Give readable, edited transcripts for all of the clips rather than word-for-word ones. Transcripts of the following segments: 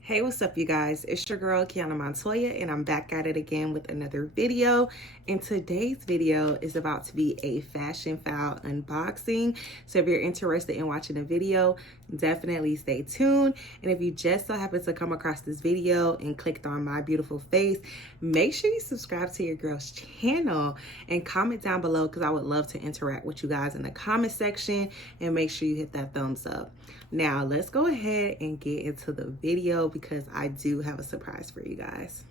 Hey, what's up you guys? It's your girl Kionamontoya and I'm back at it again with another video. And today's video is about to be a Fashionphile unboxing. So if you're interested in watching the video, definitely stay tuned. And if you just so happen to come across this video and clicked on my beautiful face, make sure you subscribe to your girl's channel and comment down below because I would love to interact with you guys in the comment section, and make sure you hit that thumbs up. Now let's go ahead and get into the video because I do have a surprise for you guys.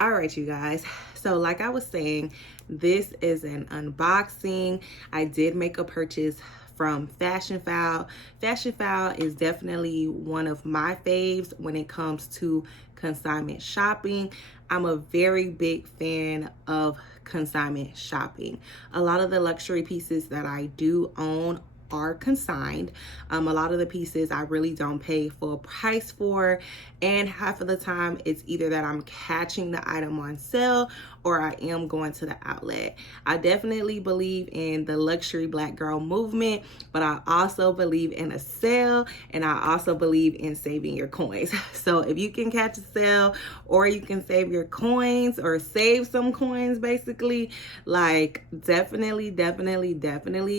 All right, you guys. So like I was saying, this is an unboxing. I did make a purchase from Fashionphile. Fashionphile is definitely one of my faves when it comes to consignment shopping. I'm a very big fan of consignment shopping. A lot of the luxury pieces that I do own are consigned. A lot of the pieces I really don't pay full price for, and half of the time it's either that I'm catching the item on sale or I am going to the outlet. I definitely believe in the luxury black girl movement, but I also believe in a sale, and I also believe in saving your coins. So if you can catch a sale or you can save your coins or save some coins, basically, like definitely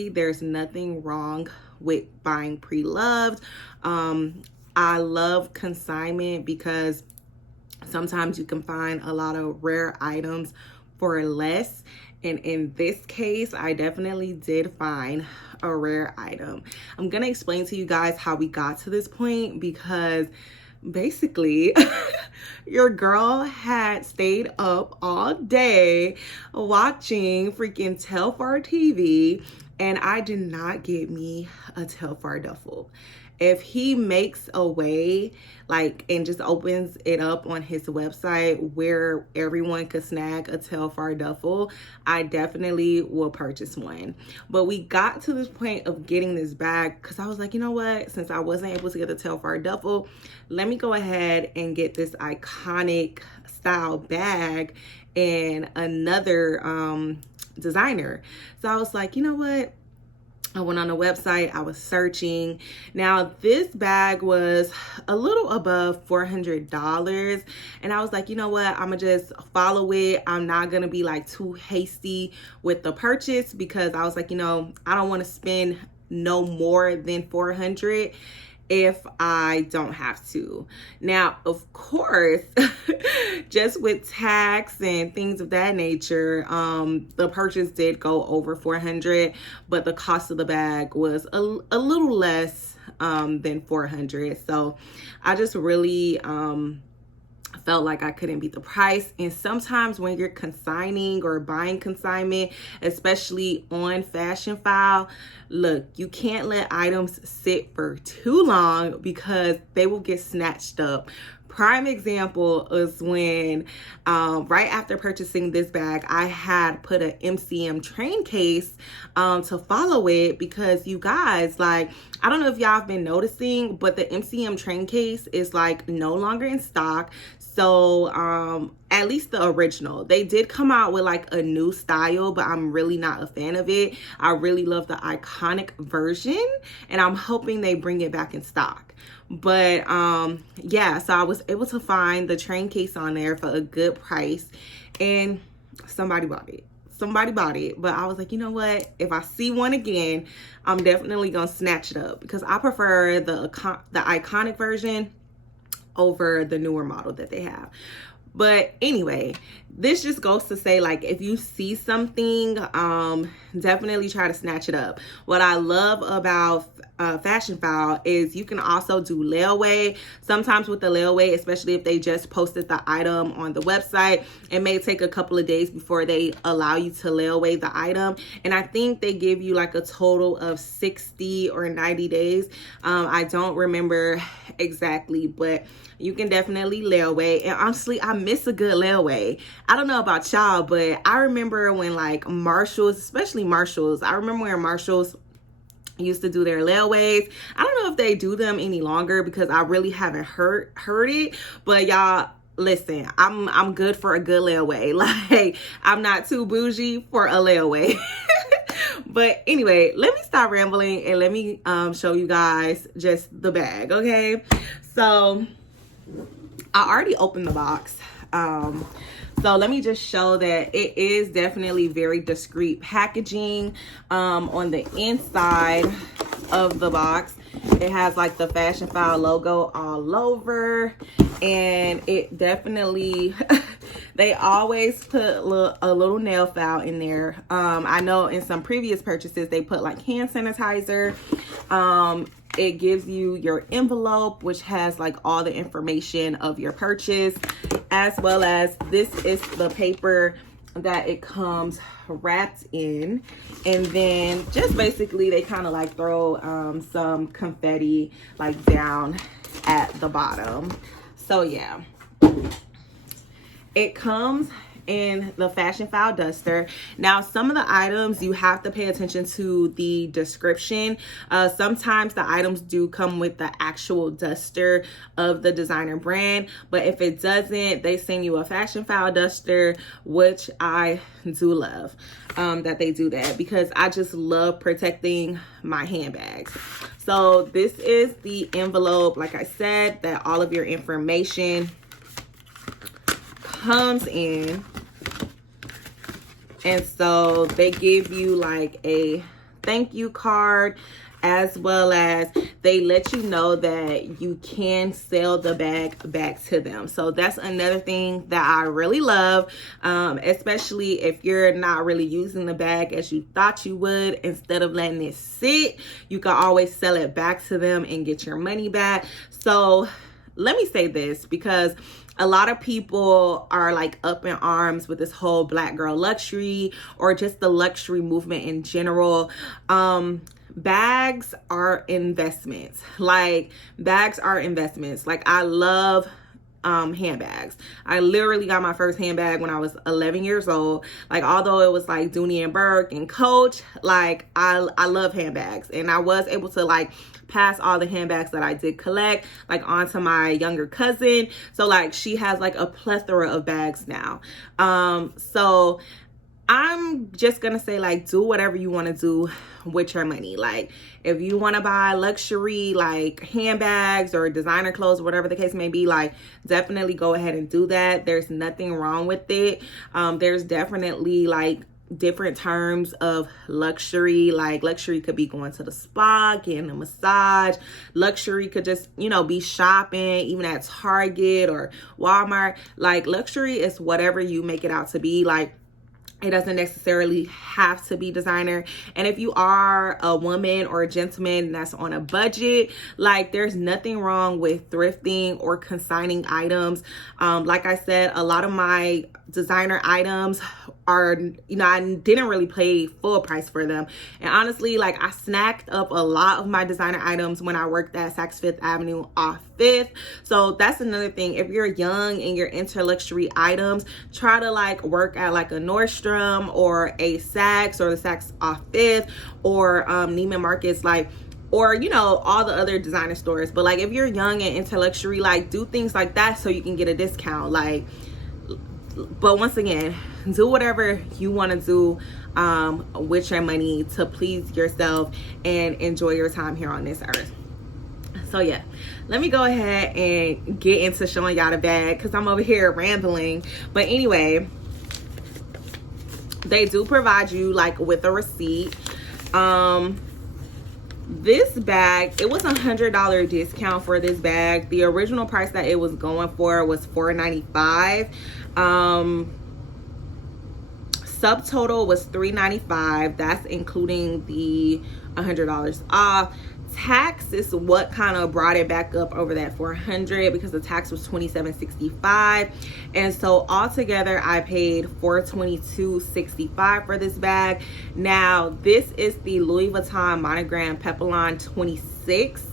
there's nothing wrong with buying pre-loved. I love consignment because sometimes you can find a lot of rare items for less. And in this case, I definitely did find a rare item. I'm going to explain to you guys how we got to this point because basically your girl had stayed up all day watching freaking Telfar TV, and I did not get me a Telfar duffel. If he makes a way, like, and just opens it up on his website where everyone could snag a Telfar duffel, I definitely will purchase one. But we got to this point of getting this bag because I was like, you know what? Since I wasn't able to get the Telfar duffel, let me go ahead and get this iconic style bag and another designer. So I was like, you know what? I went on the website, I was searching. Now this bag was a little above $400, and I was like, you know what, I'm gonna just follow it. I'm not gonna be like too hasty with the purchase because I was like, you know, I don't want to spend no more than $400 if I don't have to. Now, of course, just with tax and things of that nature, the purchase did go over $400, but the cost of the bag was a little less than $400. So I just really felt like I couldn't beat the price. And sometimes when you're consigning or buying consignment, especially on Fashionphile, look, you can't let items sit for too long because they will get snatched up. Prime example is when right after purchasing this bag, I had put an MCM train case to follow it because you guys, like, I don't know if y'all have been noticing, but the MCM train case is like no longer in stock. So at least the original, they did come out with like a new style, but I'm really not a fan of it. I really love the iconic version, and I'm hoping they bring it back in stock. But yeah, so I was able to find the train case on there for a good price, and somebody bought it. But I was like, you know what, if I see one again, I'm definitely gonna snatch it up because I prefer the iconic version over the newer model that they have. But anyway, this just goes to say, like, if you see something, definitely try to snatch it up. What I love about Fashionphile is you can also do layaway. Sometimes with the layaway, especially if they just posted the item on the website, it may take a couple of days before they allow you to layaway the item. And I think they give you like a total of 60 or 90 days. I don't remember exactly, but you can definitely layaway. And honestly, I miss a good layaway. I don't know about y'all, but I remember when like Marshalls, especially Marshalls, I remember when Marshalls used to do their layaways. I don't know if they do them any longer because I really haven't heard it, but y'all, listen, I'm good for a good layaway. Like, I'm not too bougie for a layaway. But anyway, let me stop rambling and let me show you guys just the bag, okay? So I already opened the box. So let me just show that it is definitely very discreet packaging. On the inside of the box, it has like the Fashionphile logo all over, and it definitely they always put a little nail file in there. I know in some previous purchases they put like hand sanitizer. It gives you your envelope, which has like all the information of your purchase, as well as this is the paper that it comes wrapped in. And then just basically they kind of like throw some confetti like down at the bottom. So yeah, it comes in the Fashionphile duster. Now, some of the items you have to pay attention to the description. Sometimes the items do come with the actual duster of the designer brand, but if it doesn't, they send you a Fashionphile duster, which I do love that they do that, because I just love protecting my handbags. So this is the envelope, like I said, that all of your information comes in. And so they give you like a thank you card, as well as they let you know that you can sell the bag back to them. So that's another thing that I really love, especially if you're not really using the bag as you thought you would. Instead of letting it sit, you can always sell it back to them and get your money back. So let me say this, because a lot of people are like up in arms with this whole Black girl luxury, or just the luxury movement in general. Bags are investments. Like, bags are investments. Like, I love handbags. I literally got my first handbag when I was 11 years old. Like, although it was like Dooney and Burke and Coach, like I love handbags, and I was able to like pass all the handbags that I did collect like onto my younger cousin. So like she has like a plethora of bags now. So I'm just gonna say, like, do whatever you want to do with your money. Like, if you want to buy luxury like handbags or designer clothes, whatever the case may be, like, definitely go ahead and do that. There's nothing wrong with it. There's definitely like different terms of luxury. Like, luxury could be going to the spa, getting a massage. Luxury could just, you know, be shopping even at Target or Walmart. Like, luxury is whatever you make it out to be. Like, it doesn't necessarily have to be designer. And if you are a woman or a gentleman that's on a budget, like, there's nothing wrong with thrifting or consigning items. Like I said, a lot of my designer items are, you know, I didn't really pay full price for them. And honestly, like, I snacked up a lot of my designer items when I worked at Saks Fifth Avenue off Fifth. So that's another thing. If you're young and you're into luxury items, try to like work at like a Nordstrom or a Saks, or the Saks off Fifth, or Neiman Marcus, like, or, you know, all the other designer stores. But like, if you're young and into luxury, like, do things like that so you can get a discount. Like, but once again, do whatever you want to do with your money to please yourself and enjoy your time here on this earth. So yeah, let me go ahead and get into showing y'all the bag, because I'm over here rambling. But anyway, they do provide you like with a receipt. This bag, it was $100 discount for this bag. The original price that it was going for was $495. Subtotal was $395. That's including the $100 off. tax is what kind of brought it back up over that $400, because the tax was $27.65, and so altogether I paid $422.65 for this bag. Now this is the Louis Vuitton Monogram Pepperline 26,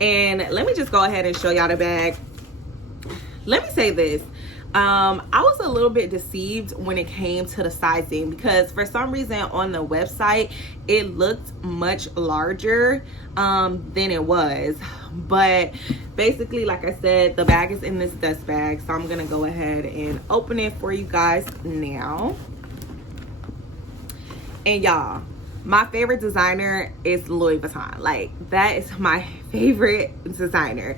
and let me just go ahead and show y'all the bag. Let me say this, I was a little bit deceived when it came to the sizing, because for some reason on the website it looked much larger than it was. But basically, like I said, the bag is in this dust bag, so I'm gonna go ahead and open it for you guys now. And y'all, my favorite designer is Louis Vuitton. Like, that is my favorite designer.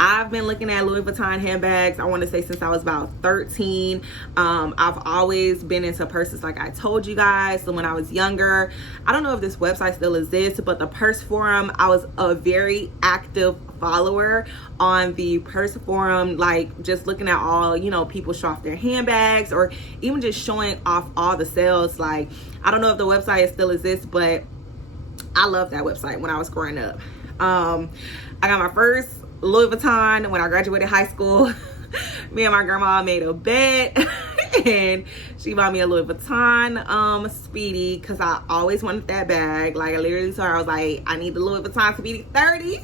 I've been looking at Louis Vuitton handbags, I want to say, since I was about 13. I've always been into purses, like I told you guys. So when I was younger, I don't know if this website still exists, but the Purse Forum, I was a very active follower on the Purse Forum, like just looking at all, you know, people show off their handbags, or even just showing off all the sales. Like, I don't know if the website still exists, but I loved that website when I was growing up. I got my first Louis Vuitton when I graduated high school. Me and my grandma made a bet and she bought me a Louis Vuitton Speedy, because I always wanted that bag. Like, I literally told her, I was like, I need the Louis Vuitton Speedy 30,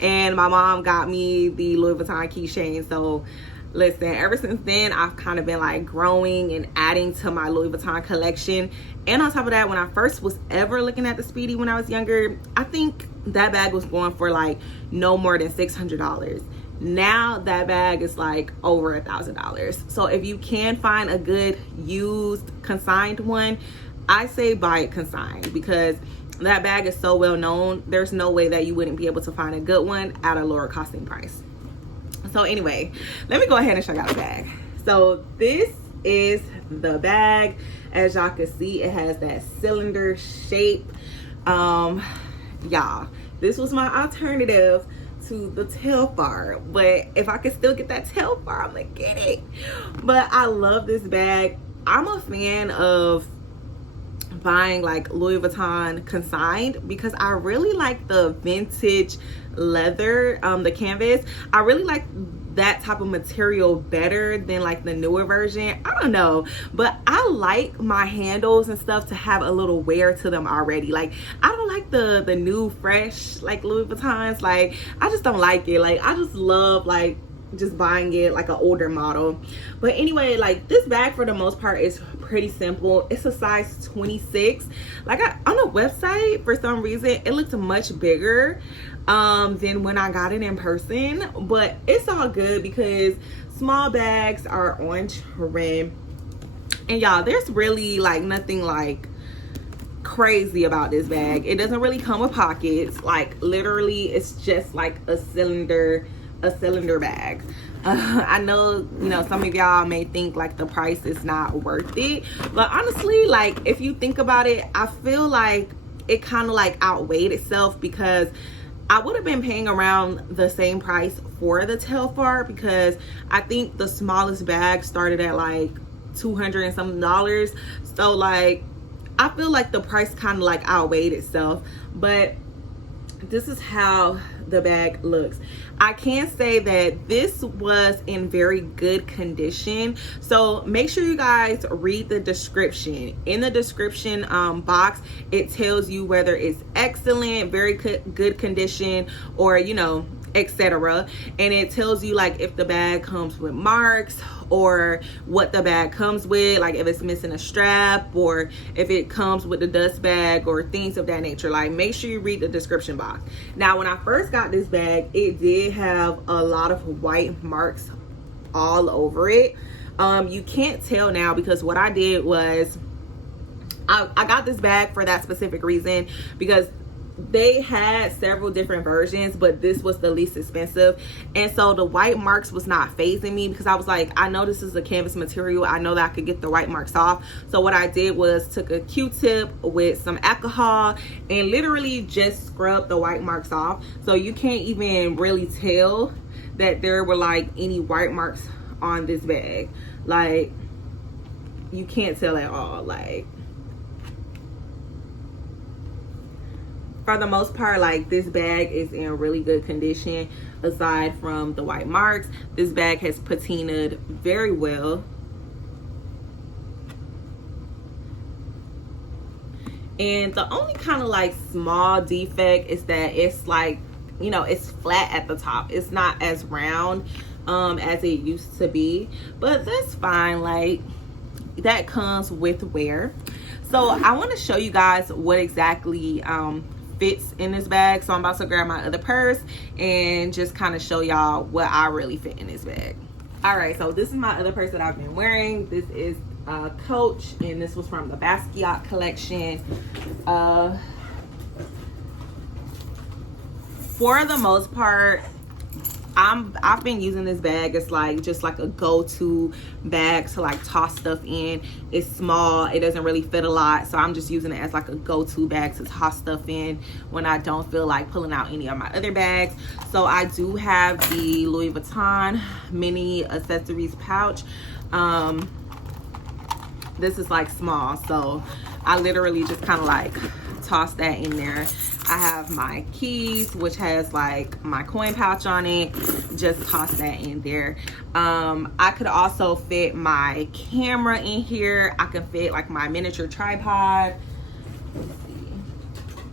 and my mom got me the Louis Vuitton keychain. So listen, ever since then I've kind of been like growing and adding to my Louis Vuitton collection. And on top of that, when I first was ever looking at the Speedy when I was younger, I think that bag was going for like no more than $600. Now that bag is like over $1,000. So if you can find a good used consigned one, I say buy it consigned, because that bag is so well known. There's no way that you wouldn't be able to find a good one at a lower costing price. So anyway, let me go ahead and show y'all the bag. So this is the bag. As y'all can see, it has that cylinder shape. Y'all, this was my alternative to the Telfar, but if I could still get that Telfar, I'm gonna get it. But I love this bag. I'm a fan of buying like Louis Vuitton consigned, because I really like the vintage leather, the canvas. I really like that type of material better than like the newer version. I don't know, but I like my handles and stuff to have a little wear to them already. Like, I don't like the new fresh like Louis Vuittons. Like, I just don't like it. Like, I just love like just buying it like an older model. But anyway, like, this bag for the most part is pretty simple. It's a size 26. Like, on the website, for some reason it looked much bigger than when I got it in person, but it's all good because small bags are on trend. And y'all, there's really like nothing like crazy about this bag. It doesn't really come with pockets. Like, literally it's just like a cylinder bag. I know, you know, some of y'all may think like the price is not worth it, but honestly, like, if you think about it, I feel like it kind of like outweighed itself, because I would have been paying around the same price for the Telfar, because I think the smallest bag started at like $200 and something. So like, I feel like the price kind of like outweighed itself. But this is how the bag looks. I can say that this was in very good condition, so make sure you guys read the description. In the description box, it tells you whether it's excellent, very good condition, or, you know, etc. And it tells you like if the bag comes with marks, or what the bag comes with, like if it's missing a strap, or if it comes with the dust bag, or things of that nature. Like, make sure you read the description box. Now, when I first got this bag, it did have a lot of white marks all over it. You can't tell now, because what I did was I got this bag for that specific reason, because they had several different versions, but this was the least expensive. And so the white marks was not phasing me, because I was like, I know this is a canvas material, I know that I could get the white marks off. So what I did was took a Q-tip with some alcohol and literally just scrubbed the white marks off. So you can't even really tell that there were like any white marks on this bag. Like, you can't tell at all. Like, For the most part, like, this bag is in really good condition. Aside from the white marks, this bag has patinaed very well. And the only kind of like small defect is that it's like, you know, it's flat at the top. It's not as round as it used to be, but that's fine. Like, that comes with wear. So I want to show you guys what exactly fits in this bag. So I'm about to grab my other purse and just kind of show y'all what I really fit in this bag. All right, so this is my other purse that I've been wearing. This is Coach, and this was from the Basquiat collection. For the most part, I've been using this bag as like just like a go-to bag to like toss stuff in. It's small, it doesn't really fit a lot, so I'm just using it as like a go-to bag to toss stuff in when I don't feel like pulling out any of my other bags. So I do have the Louis Vuitton mini accessories pouch. This is like small, so I literally just kind of like toss that in there. I have my keys, which has like my coin pouch on it. Just toss that in there. I could also fit my camera in here. I could fit like my miniature tripod. Let's see.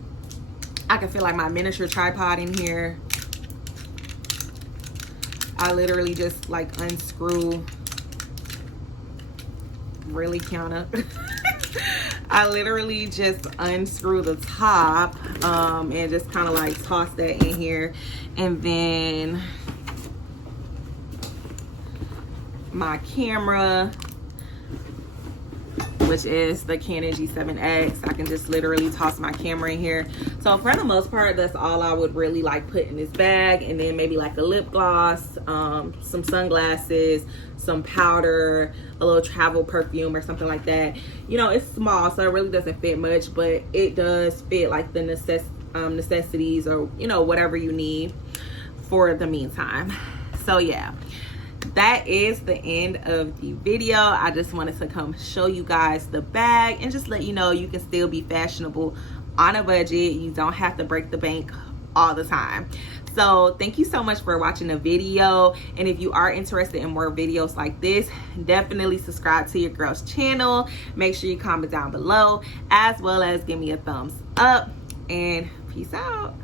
I can fit like my miniature tripod in here. I literally just like unscrew. Really, Kiana? I literally just unscrew the top and just kind of like toss that in here. And then my camera, which is the Canon G7X. I can just literally toss my camera in here. So for the most part, that's all I would really like put in this bag. And then maybe like a lip gloss, some sunglasses, some powder, a little travel perfume or something like that. You know, it's small, so it really doesn't fit much, but it does fit like the necessities, or, you know, whatever you need for the meantime. So yeah, that is the end of the video. I just wanted to come show you guys the bag and just let you know you can still be fashionable on a budget. You don't have to break the bank all the time. So thank you so much for watching the video, and if you are interested in more videos like this, definitely subscribe to your girl's channel. Make sure you comment down below, as well as give me a thumbs up, and peace out.